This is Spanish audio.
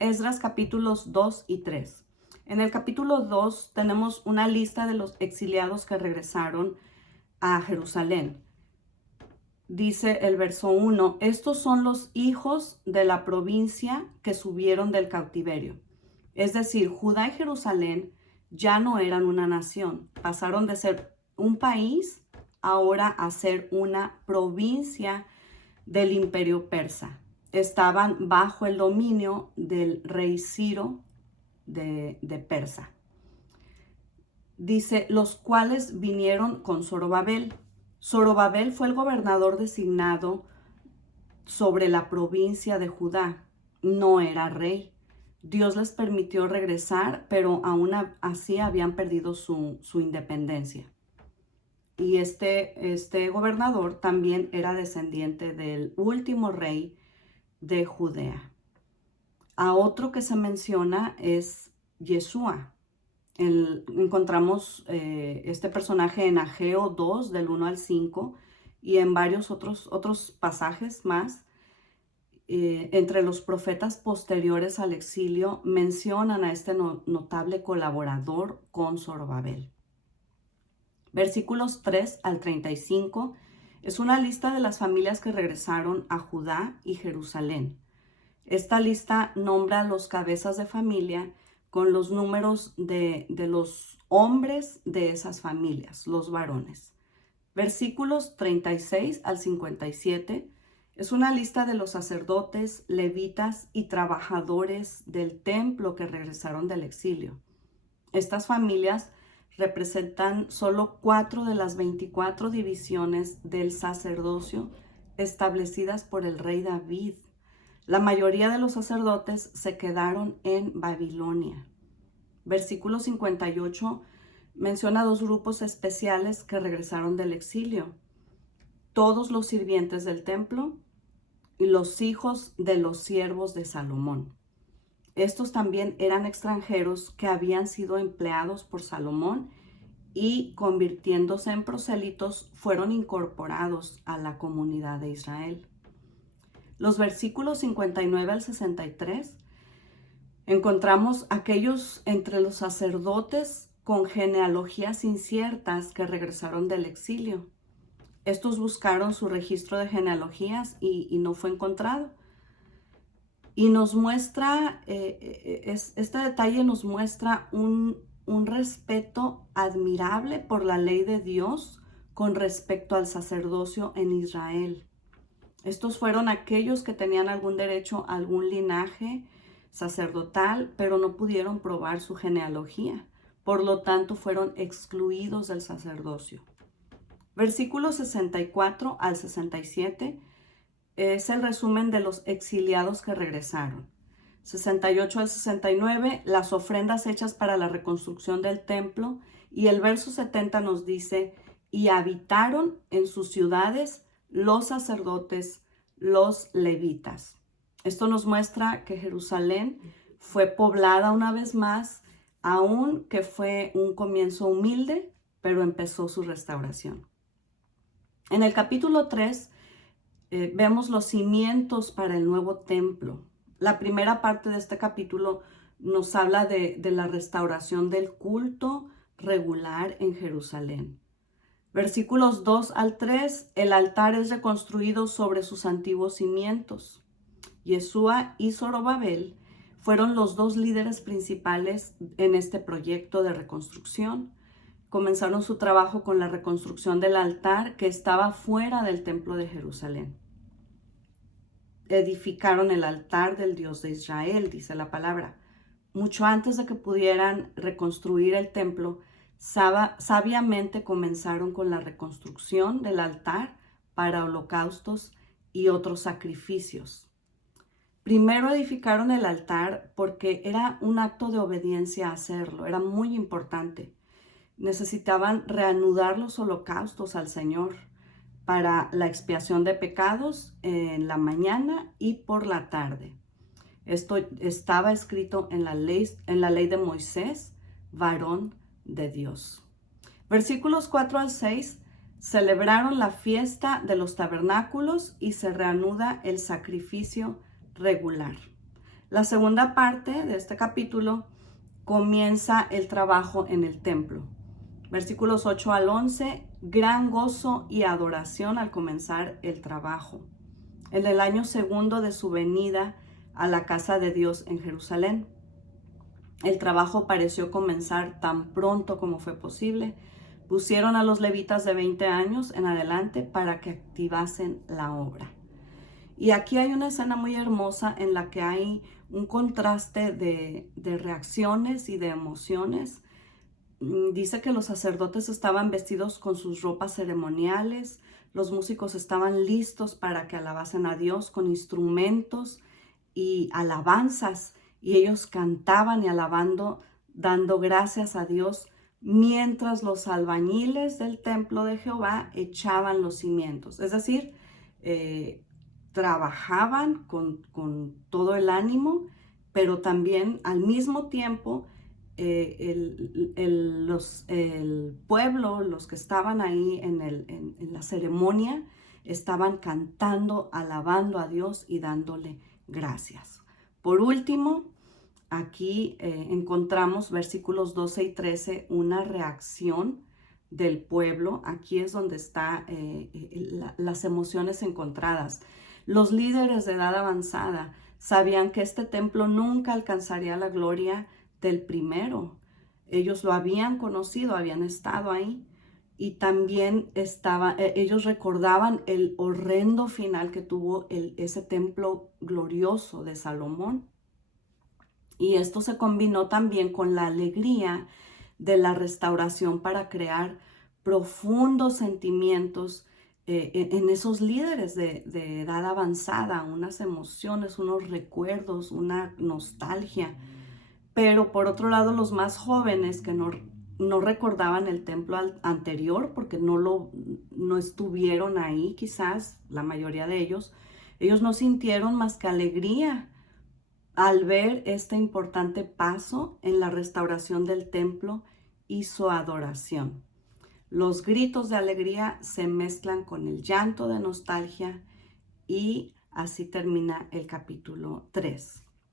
Esdras capítulos 2 y 3. En el capítulo 2 tenemos una lista de los exiliados que regresaron a Jerusalén. Dice el verso 1, estos son los hijos de la provincia que subieron del cautiverio. Es decir, Judá y Jerusalén ya no eran una nación, pasaron de ser un país ahora a ser una provincia del imperio persa. Estaban bajo el dominio del rey Ciro de Persa. Dice, los cuales vinieron con Zorobabel. Zorobabel fue el gobernador designado sobre la provincia de Judá. No era rey. Dios les permitió regresar, pero aún así habían perdido su independencia. Y este gobernador también era descendiente del último rey de Judea. A otro que se menciona es Yeshua. Encontramos este personaje en Ageo 2, del 1 al 5, y en varios otros pasajes más. Entre los profetas posteriores al exilio mencionan a este notable colaborador con Zorobabel. Versículos 3 al 35 es una lista de las familias que regresaron a Judá y Jerusalén. Esta lista nombra a los cabezas de familia con los números de los hombres de esas familias, los varones. Versículos 36 al 57 es una lista de los sacerdotes, levitas y trabajadores del templo que regresaron del exilio. Estas familias representan solo 4 de las 24 divisiones del sacerdocio establecidas por el rey David. La mayoría de los sacerdotes se quedaron en Babilonia. Versículo 58 menciona 2 grupos especiales que regresaron del exilio. Todos los sirvientes del templo y los hijos de los siervos de Salomón. Estos también eran extranjeros que habían sido empleados por Salomón y, convirtiéndose en prosélitos, fueron incorporados a la comunidad de Israel. Los versículos 59 al 63 encontramos aquellos entre los sacerdotes con genealogías inciertas que regresaron del exilio. Estos buscaron su registro de genealogías y no fue encontrado. Y nos muestra, este detalle nos muestra un respeto admirable por la ley de Dios con respecto al sacerdocio en Israel. Estos fueron aquellos que tenían algún derecho a algún linaje sacerdotal, pero no pudieron probar su genealogía. Por lo tanto, fueron excluidos del sacerdocio. Versículos 64 al 67 es el resumen de los exiliados que regresaron. 68 al 69, las ofrendas hechas para la reconstrucción del templo. Y el verso 70 nos dice, y habitaron en sus ciudades los sacerdotes, los levitas. Esto nos muestra que Jerusalén fue poblada una vez más, aun que fue un comienzo humilde, pero empezó su restauración. En el capítulo 3 vemos los cimientos para el nuevo templo. La primera parte de este capítulo nos habla de la restauración del culto regular en Jerusalén. Versículos 2 al 3, el altar es reconstruido sobre sus antiguos cimientos. Yeshua y Zorobabel fueron los 2 líderes principales en este proyecto de reconstrucción. Comenzaron su trabajo con la reconstrucción del altar que estaba fuera del templo de Jerusalén. Edificaron el altar del Dios de Israel, dice la palabra. Mucho antes de que pudieran reconstruir el templo, sabiamente comenzaron con la reconstrucción del altar para holocaustos y otros sacrificios. Primero edificaron el altar porque era un acto de obediencia hacerlo, era muy importante. Necesitaban reanudar los holocaustos al Señor para la expiación de pecados en la mañana y por la tarde. Esto estaba escrito en la ley de Moisés, varón de Dios. Versículos 4 al 6, celebraron la fiesta de los tabernáculos y se reanuda el sacrificio regular. La segunda parte de este capítulo comienza el trabajo en el templo. Versículos 8 al 11, gran gozo y adoración al comenzar el trabajo. En el año segundo de su venida a la casa de Dios en Jerusalén. El trabajo pareció comenzar tan pronto como fue posible. Pusieron a los levitas de 20 años en adelante para que activasen la obra. Y aquí hay una escena muy hermosa en la que hay un contraste de reacciones y de emociones. Dice que los sacerdotes estaban vestidos con sus ropas ceremoniales, los músicos estaban listos para que alabasen a Dios con instrumentos y alabanzas, y ellos cantaban y alabando, dando gracias a Dios, mientras los albañiles del templo de Jehová echaban los cimientos. Es decir, trabajaban con todo el ánimo, pero también al mismo tiempo el pueblo, los que estaban ahí en la ceremonia, estaban cantando, alabando a Dios y dándole gracias. Por último, aquí encontramos versículos 12 y 13, una reacción del pueblo. Aquí es donde están las emociones encontradas. Los líderes de edad avanzada sabían que este templo nunca alcanzaría la gloria del primero. Ellos lo habían conocido, habían estado ahí. Y también ellos recordaban el horrendo final que tuvo ese templo glorioso de Salomón. Y esto se combinó también con la alegría de la restauración para crear profundos sentimientos en esos líderes de edad avanzada, unas emociones, unos recuerdos, una nostalgia. Pero por otro lado, los más jóvenes que no recordaban el templo anterior porque no estuvieron ahí, quizás la mayoría de ellos no sintieron más que alegría al ver este importante paso en la restauración del templo y su adoración. Los gritos de alegría se mezclan con el llanto de nostalgia y así termina el capítulo 3.